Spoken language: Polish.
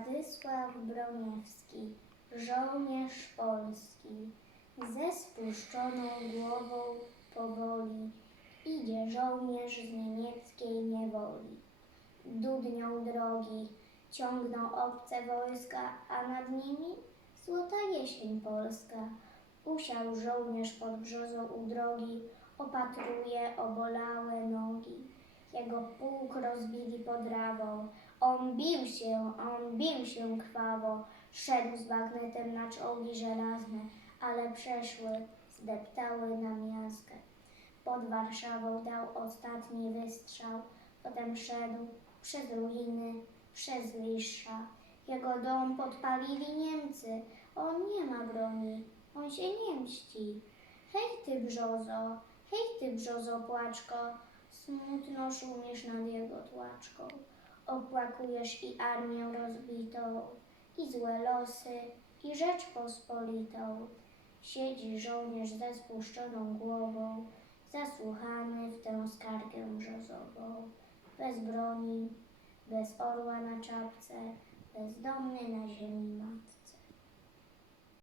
Władysław Broniewski, żołnierz polski, ze spuszczoną głową powoli idzie żołnierz z niemieckiej niewoli. Dudnią drogi ciągną obce wojska, a nad nimi złota jesień polska. Usiał żołnierz pod brzozą u drogi, opatruje obolałe nogi. Jego pułk rozbili pod rawą. On bił się, on bił się krwawo, szedł z bagnetem na czołgi żelazne, ale przeszły, zdeptały na miazgę. Pod Warszawą dał ostatni wystrzał, potem szedł przez ruiny, przez Liszcza. Jego dom podpalili Niemcy, on nie ma broni, on się nie mści. Hej ty brzozo, hej ty brzozo płaczko, smutno szumiesz nad jego tłaczką. Opłakujesz i armię rozbitą, i złe losy, i Rzeczpospolitą. Siedzi żołnierz ze spuszczoną głową, zasłuchany w tę skargę brzozową. Bez broni, bez orła na czapce, bezdomny na ziemi matce.